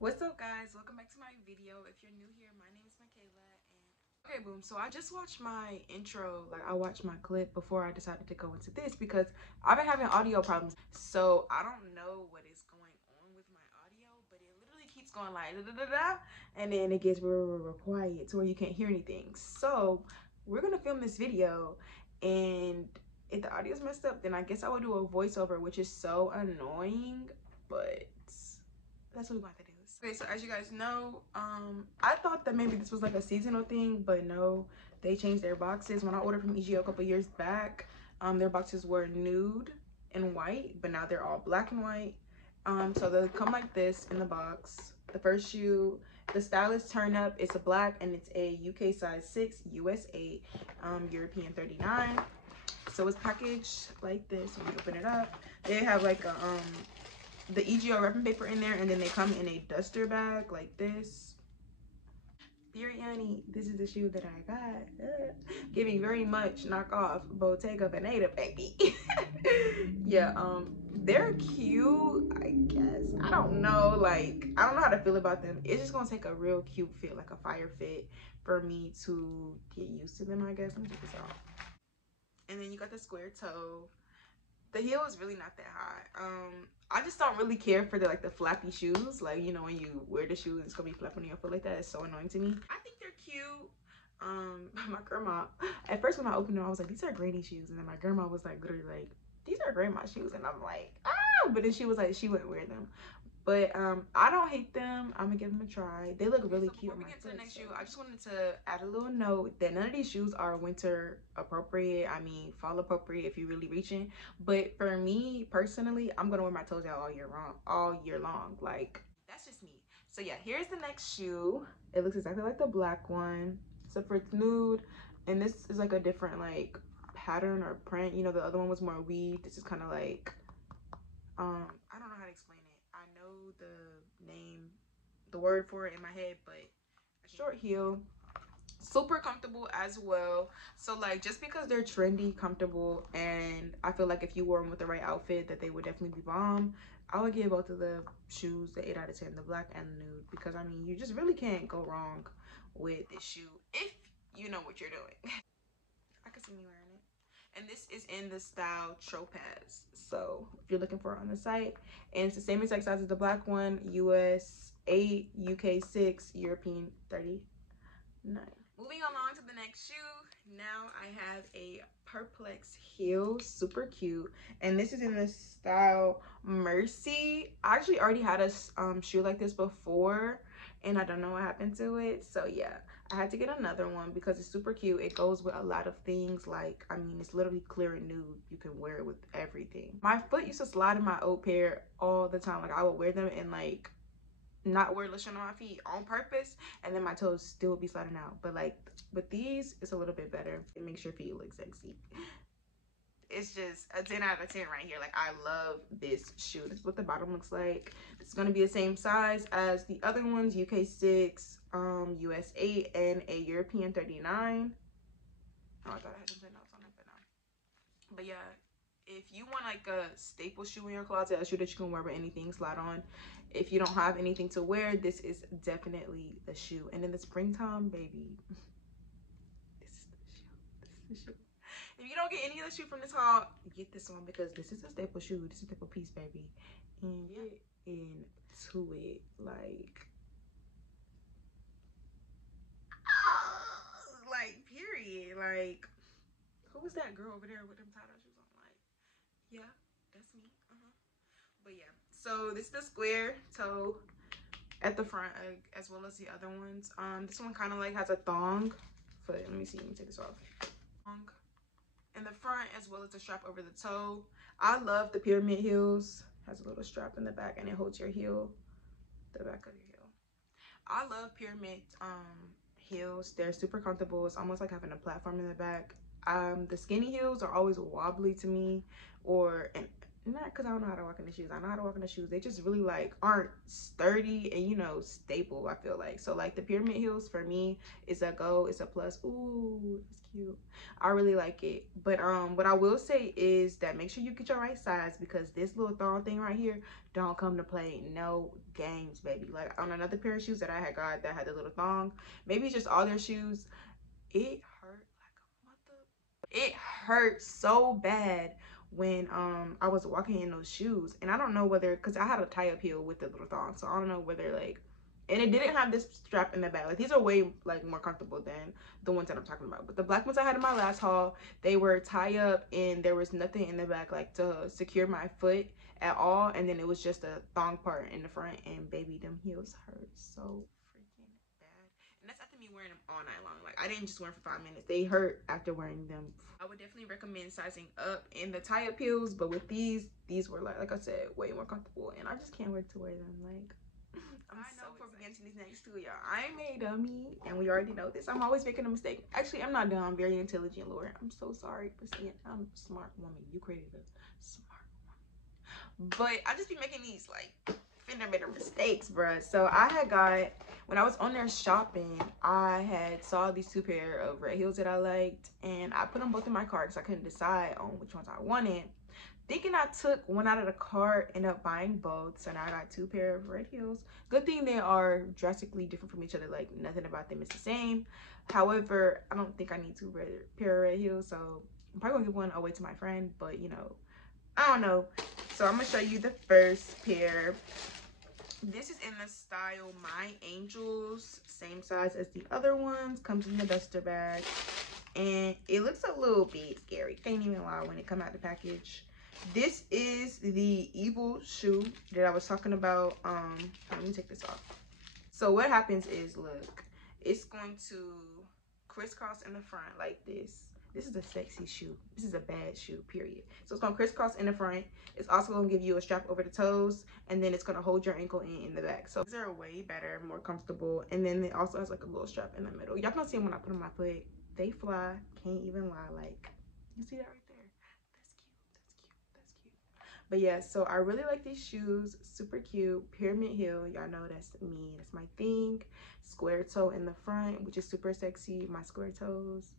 What's up, guys? Welcome back to my video. If you're new here, my name is Makayla, and okay, boom. So I just watched my intro, like I watched my clip before I decided to go into this because I've been having audio problems. So I don't know what is going on with my audio, but it literally keeps going like da da da da, and then it gets real quiet to where you can't hear anything. So we're gonna film this video, and if the audio's messed up, then I guess I will do a voiceover, which is so annoying, but that's what we're going to do. Okay, so as you guys know, I thought that maybe this was like a seasonal thing, but no, they changed their boxes. When I ordered from EGO a couple years back, their boxes were nude and white, but now they're all black and white. So they come like this in the box. The first shoe, the style is Turntup. It's a black and it's a UK size 6, US 8, European 39. So it's packaged like this. When you open it up, they have like a the EGO wrapping paper in there, and then they come in a duster bag like this. Honey, this is the shoe that I got. Giving very much knockoff Bottega Veneta, baby. Yeah, they're cute, I guess. I don't know, like, I don't know how to feel about them. It's just gonna take a real cute fit, like a fire fit, for me to get used to them, I guess. Let me take this off. And then you got the square toe. The heel is really not that high. I just don't really care for the flappy shoes. Like, you know, when you wear the shoes, it's gonna be flapping on your foot like that. It's so annoying to me. I think they're cute. My grandma, at first when I opened them, I was like, these are granny shoes. And then my grandma was like, literally like, these are grandma shoes. And I'm like, ah, but then she was like, she wouldn't wear them. But I don't hate them. I'm gonna give them a try. They look really cute. Before we get to the next shoe, I just wanted to add a little note that none of these shoes are winter appropriate. I mean, fall appropriate if you're really reaching. But for me personally, I'm gonna wear my toes out all year long. Like, that's just me. So yeah, here's the next shoe. It looks exactly like the black one, except for it's nude, and this is like a different like pattern or print. You know, the other one was more weave. This is kind of like I don't know how to explain it. I know the name, the word for it in my head, but a short heel, super comfortable as well. So like, just because they're trendy, comfortable, and I feel like if you wore them with the right outfit that they would definitely be bomb, I would give both of the shoes the 8 out of 10, the black and the nude, because I mean, you just really can't go wrong with this shoe if you know what you're doing. I could see me wearing it. And this is in the style Tropez. So if you're looking for it on the site, and it's the same exact size as the black one, US 8, UK 6, European 39. Moving along to the next shoe, now I have a Perspex heel, super cute, and this is in the style Mercie. I actually already had a shoe like this before, and I don't know what happened to it. So yeah, I had to get another one because it's super cute. It goes with a lot of things. Like, I mean, it's literally clear and nude. You can wear it with everything. My foot used to slide in my old pair all the time. Like, I would wear them and like not wear lotion on my feet on purpose, and then my toes still would be sliding out. But like with these, it's a little bit better. It makes your feet look sexy. It's just a 10 out of 10 right here. Like, I love this shoe. This is what the bottom looks like. It's going to be the same size as the other ones, UK 6, US 8, and a European 39. Oh, I thought I had something else on it, but no. But yeah, if you want like a staple shoe in your closet, a shoe that you can wear with anything, slide on, if you don't have anything to wear, this is definitely the shoe. And in the springtime, baby, this is the shoe. This is the shoe. If you don't get any of the shoe from this haul, get this one, because this is a staple shoe. This is a staple piece, baby. And get into it. Like, period. Like, who was that girl over there with them tie-dye shoes on? Like, yeah, that's me. But yeah, so this is the square toe at the front, as well as the other ones. This one kind of like has a thong foot. Let me see. Let me take this off. Thong in the front, as well as the strap over the toe. I love the pyramid heels. Has a little strap in the back, and it holds your heel, the back of your heel. I love pyramid heels. They're super comfortable. It's almost like having a platform in the back. The skinny heels are always wobbly to me, or and not because I don't know how to walk in the shoes. I know how to walk in the shoes. They just really like aren't sturdy and, you know, stable, I feel like. So like the pyramid heels for me is a go, it's a plus. Ooh, it's cute. I really like it. But what I will say is that make sure you get your right size, because this little thong thing right here don't come to play no games, baby. Like on another pair of shoes that I had got that had the little thong, maybe it's just all their shoes, it hurt like a mother. It hurt so bad when I was walking in those shoes, and I don't know whether, because I had a tie-up heel with the little thong, so I don't know whether like, and it didn't have this strap in the back. Like these are way like more comfortable than the ones that I'm talking about. But the black ones I had in my last haul, they were tie up and there was nothing in the back like to secure my foot at all, and then it was just a thong part in the front, and baby, them heels hurt so freaking bad. And that's after me wearing them all night long. Like I didn't just wear them for 5 minutes. They hurt after wearing them. I would definitely recommend sizing up in the tie-up heels, but with these were like I said, way more comfortable, and I just can't wait to wear them. Like I know for beginning these next two, y'all, I'm a dummy, and we already know this. I'm always making a mistake. Actually, I'm not dumb. I'm very intelligent, Lord. I'm so sorry for saying I'm a smart woman. You created a smart woman, but I just be making these like fender mistakes, bruh. So I had got, when I was on there shopping, I had saw these 2 pair of red heels that I liked, and I put them both in my cart because I couldn't decide on which ones I wanted. Thinking I took one out of the cart, ended up buying both, so now I got 2 pair of red heels. Good thing they are drastically different from each other, like nothing about them is the same. However, I don't think I need 2 pair of red heels, so I'm probably gonna give one away to my friend, but you know, I don't know. So I'm gonna show you the first pair. This is in the style My Angels, same size as the other ones, comes in the duster bag, and it looks a little bit scary, can't even lie, when it come out the package. This is the evil shoe that I was talking about. Let me take this off. So what happens is, look, it's going to crisscross in the front like this. This is a sexy shoe. This is a bad shoe, period. So it's gonna crisscross in the front. It's also gonna give you a strap over the toes, and then it's gonna hold your ankle in the back. So these are way better, more comfortable, and then it also has like a little strap in the middle. Y'all can see them when I put them on my foot. They fly, can't even lie. Like, you see that right there? That's cute, that's cute, that's cute. But yeah, so I really like these shoes. Super cute. Pyramid heel, y'all know that's me, that's my thing. Square toe in the front, which is super sexy. My square toes.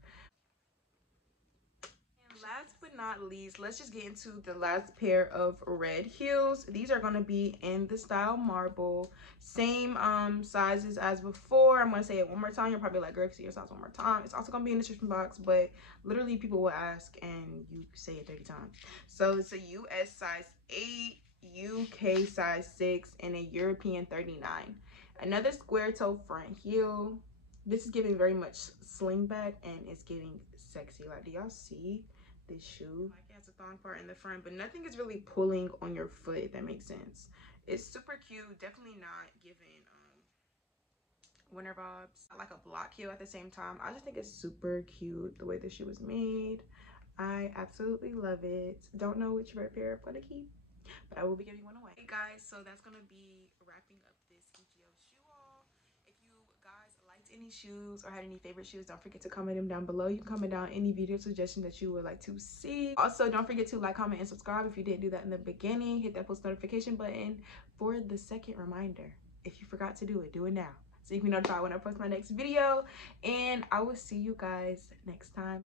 Last but not least, let's just get into the last pair of red heels. These are going to be in the style marble, same sizes as before. I'm going to say it one more time. You're probably like, girl, see your size one more time. It's also going to be in the description box, but literally people will ask and you say it 30 times. So it's a US size 8, UK size 6, and a European 39. Another square toe front heel. This is giving very much sling back, and it's giving sexy. Like, do y'all see this shoe? Like, it has a thong part in the front, but nothing is really pulling on your foot, if that makes sense. It's super cute. Definitely not giving winter vibes. I like a block heel at the same time. I just think it's super cute the way the shoe is made. I absolutely love it. Don't know which red pair I'm gonna keep, but I will be giving one away. Hey guys, so that's gonna be wrapping up this EGO shoe haul. If you guys liked any shoes or had any favorite shoes, don't forget to comment them down below. You can comment down any video suggestion that you would like to see. Also, don't forget to like, comment, and subscribe if you didn't do that in the beginning. Hit that post notification button for the second reminder. If you forgot to do it now, so you can be notified when I post my next video. And I will see you guys next time.